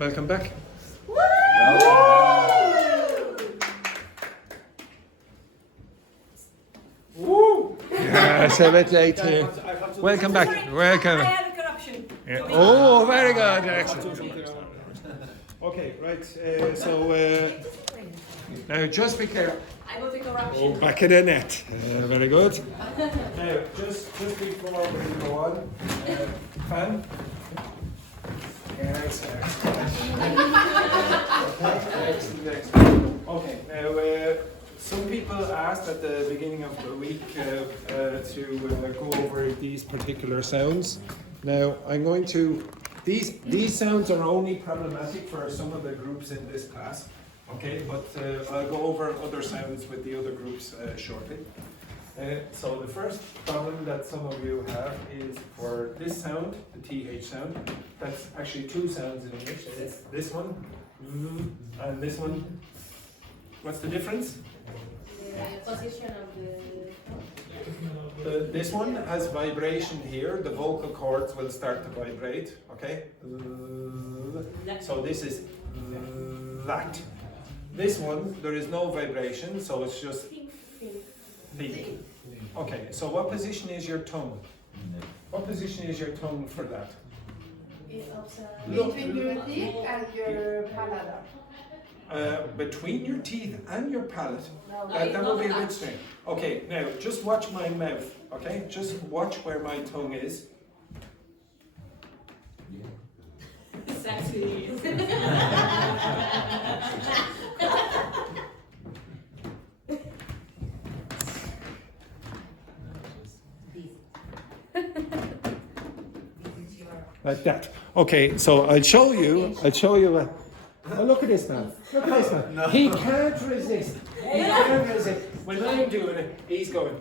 Welcome back. Woo! Yes, a bit late here. Welcome back. Welcome. I have a corruption. Yeah. Oh, very good. Excellent. Okay, right. Now just be careful. I will take corruption. Oh, back of the net. Very good. Now, just before we go on, fan. Yes. Okay, now some people asked at the beginning of the week to go over these particular sounds. Now, I'm going to, these sounds are only problematic for some of the groups in this class, okay, but I'll go over other sounds with the other groups shortly. So the first problem that some of you have is for this sound, the TH sound. That's actually two sounds in English. It's this one and this one. What's the difference? The position of the... This one has vibration here. The vocal cords will start to vibrate. Okay. So this is that. This one there is no vibration, so it's just think. Okay, so what position is your tongue? What position is your tongue for that? Between your teeth and your palate. Between your teeth and your palate. That will be a bit strange. Okay, now just watch my mouth. Okay, just watch where my tongue is. Sexy. Like that. Okay, so I'll show you. Oh, look at this man. Look at this man. No. He can't resist. He can't resist. When I'm doing it, he's going.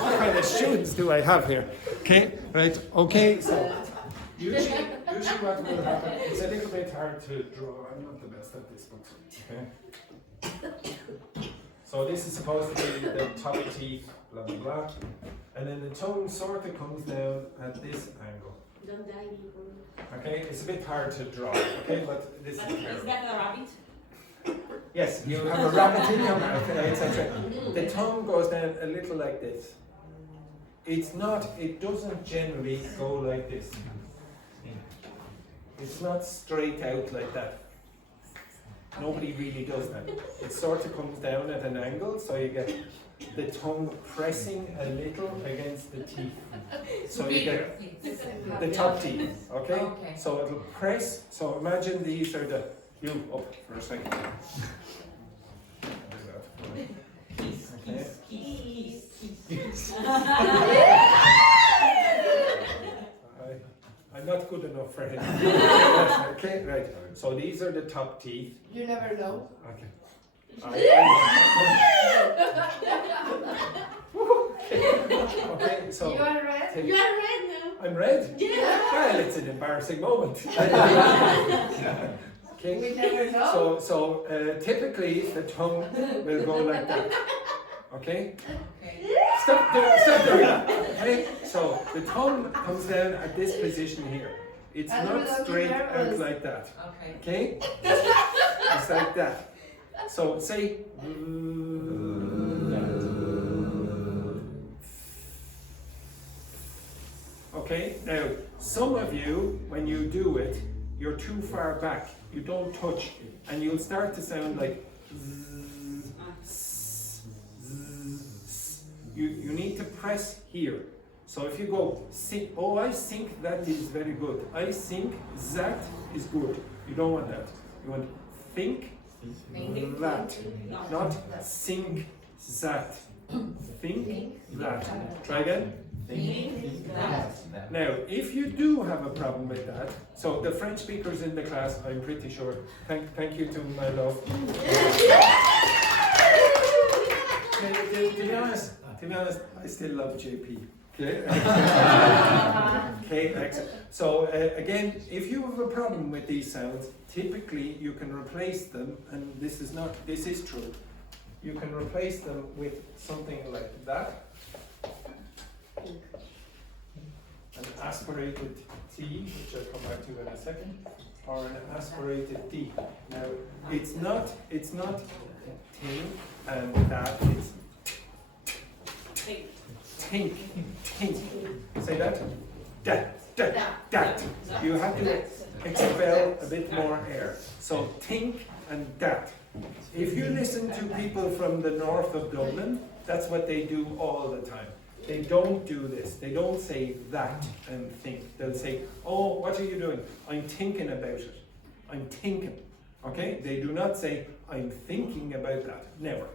What kind of students do I have here? Okay, right. Okay, so usually what will happen, it's a little bit hard to draw. I'm not the best at this, but okay. So this is supposed to be the top teeth, blah blah blah, and then the tongue sort of comes down at this angle. Don't die, people. Okay, it's a bit hard to draw. Okay, but this is Is terrible. that a rabbit? Yes, you have a rabbit in your mouth, etc. The tongue goes down a little like this. It's not. It doesn't generally go like this. It's not straight out like that. Nobody really does that. It sort of comes down at an angle, so you get the tongue pressing a little against the teeth. So you get the top teeth, okay? So it'll press, so imagine these are the, you up for a second. I'm not good enough for him. Okay, right. So these are the top teeth. You never know. Okay. Okay, so You are red. You are red now. I'm red? Yeah. Well, it's an embarrassing moment. Okay. We never know. So typically the tongue will go like that. Okay? Stop doing that. Okay? So the tongue comes down at this position here. It's And not without straight being out nervous. like that. Okay. Okay? It's like that. So say okay, now some of you, when you do it, you're too far back. You don't touch, and you'll start to sound like you need to press here. So if you go sink, oh I think that is very good. I think that is good. You don't want that. You want think that, not think that. Think that. Try again. Now, if you do have a problem with that, so the French speakers in the class, I'm pretty sure. Thank you to my love. To be honest, I still love JP. Okay. Okay. Excellent. So again, if you have a problem with these sounds, typically you can replace them, and this is true. You can replace them with something like that. And aspirated T, which I'll come back to in a second, or an aspirated D. Now, it's not ting and that, it's tink, tink. Say that? Dat. You have to expel a bit more air. So tink and dat. If you listen to people from the north of Dublin, that's what they do all the time. They don't do this. They don't say that and think. They'll say, oh, what are you doing? I'm thinking about it. I'm thinking. Okay? They do not say, I'm thinking about that. Never.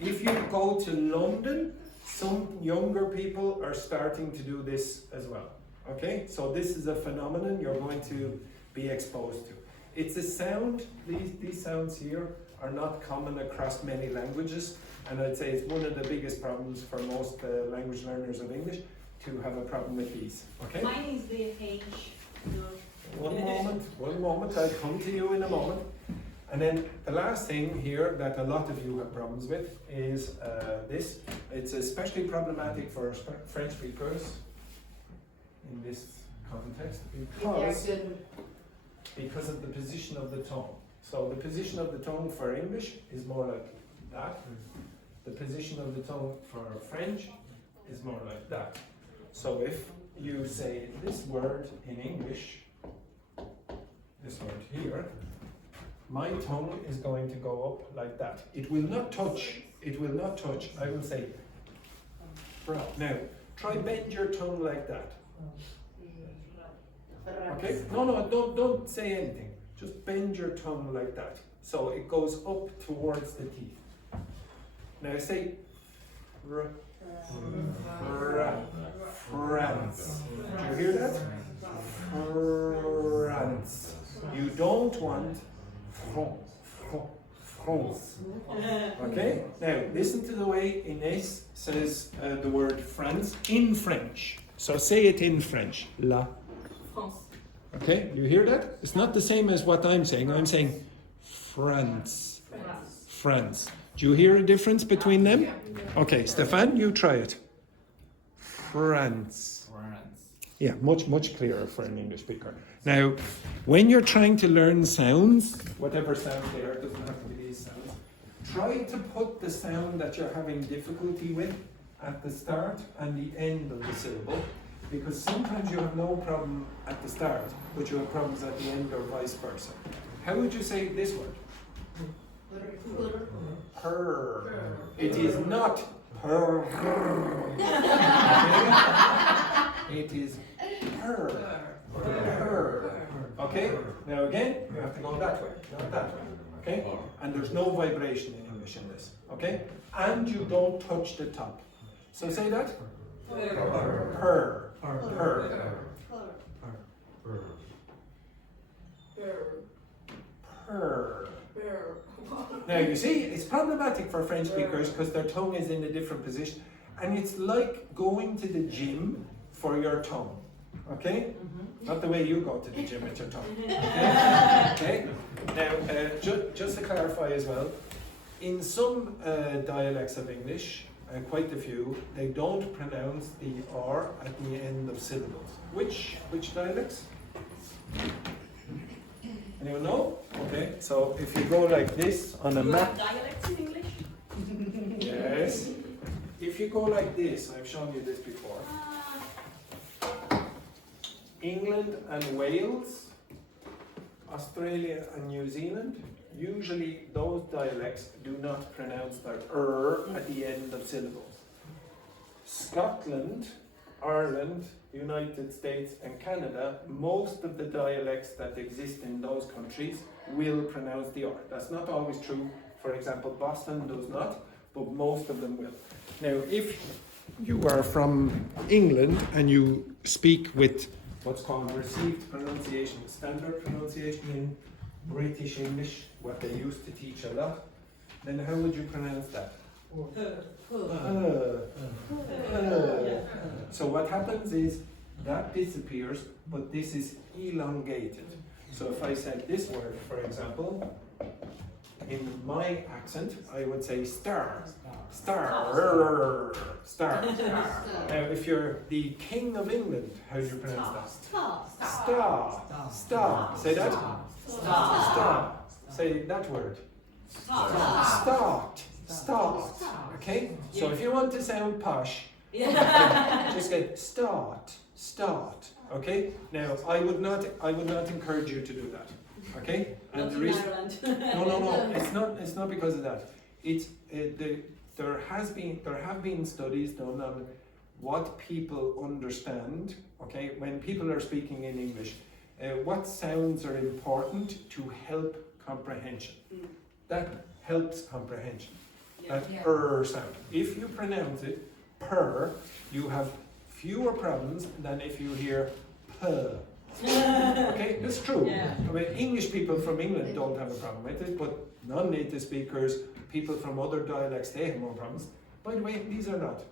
If you go to London, some younger people are starting to do this as well. Okay? So this is a phenomenon you're going to be exposed to. It's a sound. These sounds here are not common across many languages. And I'd say it's one of the biggest problems for most language learners of English to have a problem with these. Okay? Mine is the H. One moment, I'll come to you in a moment. And then the last thing here that a lot of you have problems with is this. It's especially problematic for French speakers in this context because of the position of the tongue. So the position of the tongue for English is more like that. The position of the tongue for French is more like that. So if you say this word in English, this word here, my tongue is going to go up like that. It will not touch. It will not touch. I will say, now, try bend your tongue like that. Okay? No, don't say anything. Just bend your tongue like that. So it goes up towards the teeth. Now say France. Do you hear that? France. You don't want France. Okay? Now listen to the way Inès says the word France in French. So say it in French. La. France. Okay? You hear that? It's not the same as what I'm saying. I'm saying France. France. Do you hear a difference between them? Okay, Stefan, you try it. France. Yeah, much clearer for an English speaker. Now, when you're trying to learn sounds, whatever sound they are, it doesn't have to be these sounds, try to put the sound that you're having difficulty with at the start and the end of the syllable, because sometimes you have no problem at the start, but you have problems at the end or vice versa. How would you say this word? Purr. It is not purr. It is purr. Purr. Okay? Now again, you have to go that way, not that way. Okay? And there's no vibration in English in this. Okay? And you don't touch the top. So say that. Purr. Purr. Purr. Now you see, it's problematic for French speakers because their tongue is in a different position, and it's like going to the gym for your tongue. Okay? Not the way you go to the gym with your tongue. Okay? Now, just to clarify as well, in some dialects of English, quite a few, they don't pronounce the R at the end of syllables. Which dialects? Anyone know? Okay, so if you go like this on a map. Dialects in English? Yes. If you go like this, I've shown you this before. England and Wales, Australia and New Zealand, usually those dialects do not pronounce their at the end of syllables. Scotland, Ireland, United States and Canada, most of the dialects that exist in those countries will pronounce the R. That's not always true. For example, Boston does not, but most of them will. Now, if you are from England and you speak with what's called received pronunciation, standard pronunciation in British English, what they used to teach a lot, then how would you pronounce that? So what happens is that disappears, but this is elongated. So if I said this word, for example, in my accent, I would say star. Star. Star. Now, if you're the King of England, how do you pronounce that? Star. Star. Say that. Star. Say that word. Start. Start. Okay? So if you want to sound posh, just get start. Start. Okay? Now I would not encourage you to do that. Okay? And the reason no, it's not because of that. There have been studies done on what people understand, okay, when people are speaking in English, what sounds are important to help comprehension. That helps comprehension. That per sound. If you pronounce it per, you have fewer problems than if you hear per. Okay, that's true. I mean, English people from England don't have a problem with it, but non-native speakers, people from other dialects, they have more problems. By the way, these are not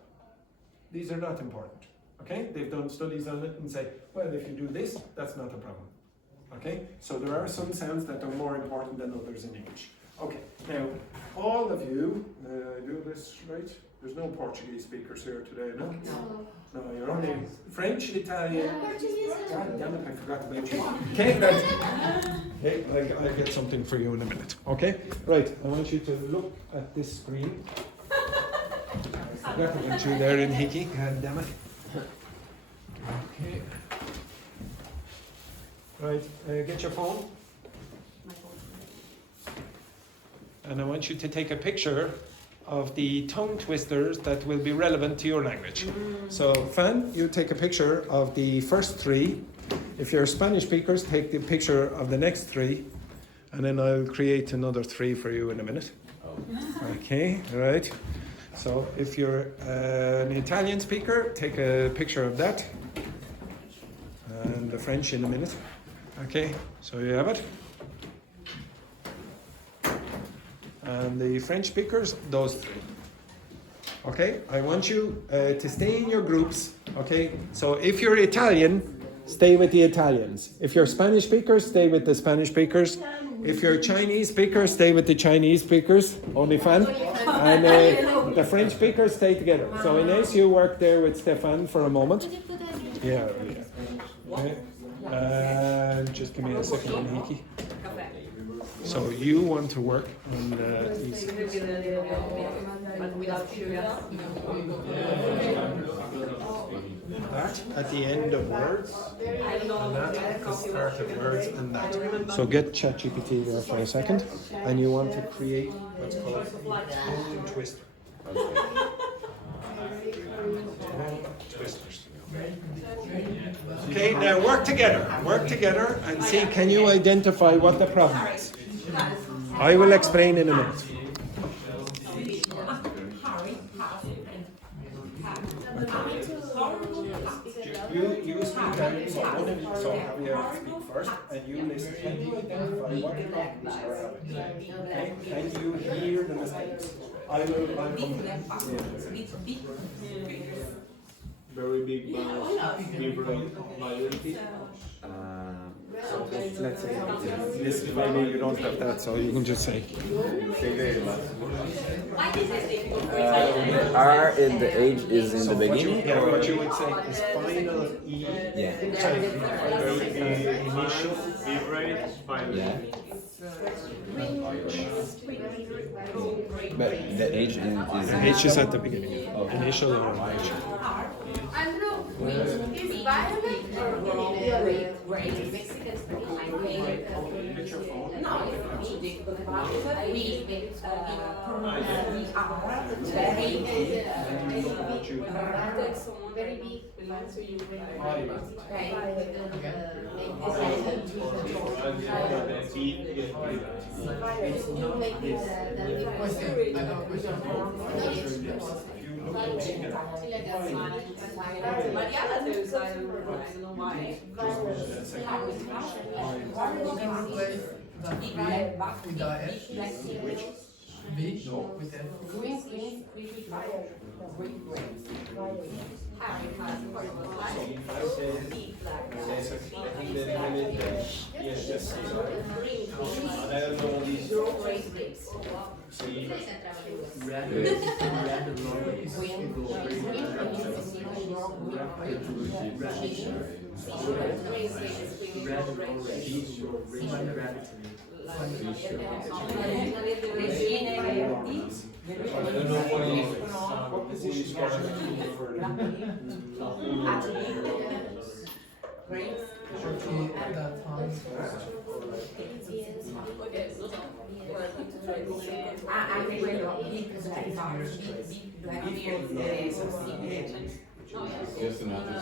important. Okay, they've done studies on it and say, well, if you do this, that's not a problem. Okay, so there are some sounds that are more important than others in English. Okay, now all of you, do this right? There's no Portuguese speakers here today, no? No, you're only French, Italian. God damn it, I forgot about you. Okay, right. Okay, I'll get something for you in a minute. Okay, right. I want you to look at this screen. I forgot about you there in Hickey. God damn it. Okay. Right, get your phone. And I want you to take a picture of the tongue twisters that will be relevant to your language. So, Fan, you take a picture of the first three. If you're Spanish speakers, take the picture of the next three, and then I'll create another three for you in a minute. Okay, right. So, if you're an Italian speaker, take a picture of that, and the French in a minute. Okay, so you have it. And the French speakers, those three. Okay, I want you to stay in your groups. Okay, so if you're Italian, stay with the Italians. If you're Spanish speakers, stay with the Spanish speakers. If you're Chinese speakers, stay with the Chinese speakers. Only Fan. And the French speakers stay together. So Ines, you work there with Stefan for a moment. Yeah. Okay. Just give me a second on Hiki. So you want to work on these. That at the end of words, and that at the start of words, and that. So get ChatGPT there for a second, and you want to create what's called tongue twister. Tongue twisters. Okay, now work together and see, can you identify what the problem is? I will explain in a minute. You speak out, so one of you, so Javier speak first, and you listen. Can you identify what the problems are having? Okay? Can you hear the mistakes? I will very big violently. Let's say this, maybe you don't have that, so you can just say. R in the H is in the beginning. What you would say is final E. Yeah. Sorry, initial. Yeah. But the H is. H is at the beginning. Okay. Initial or H. Is violet or violet? Mexican Get your phone. Very big. Green, green, fire. Green, green. Harry has purple light. B black. Green, green bricks. What position are you for? Just another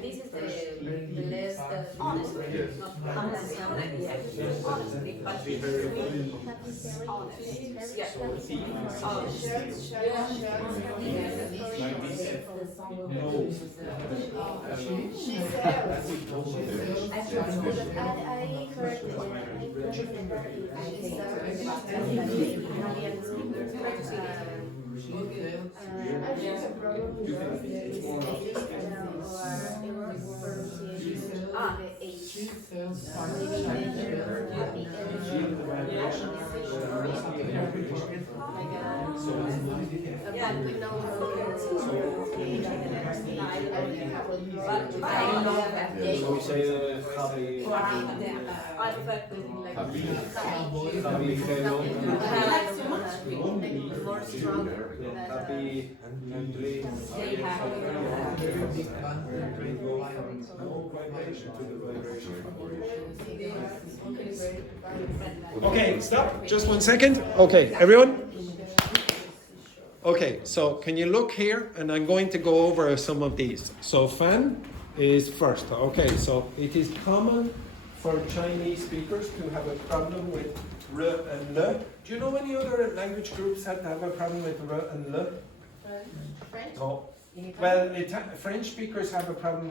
This is the list honest. Okay, stop. Just 1 second. Okay, everyone. Okay, so can you look here? And I'm going to go over some of these. So fan is first. Okay, so it is common for Chinese speakers to have a problem with r and l. Do you know any other language groups that have a problem with r and l? French? No. Well, French speakers have a problem with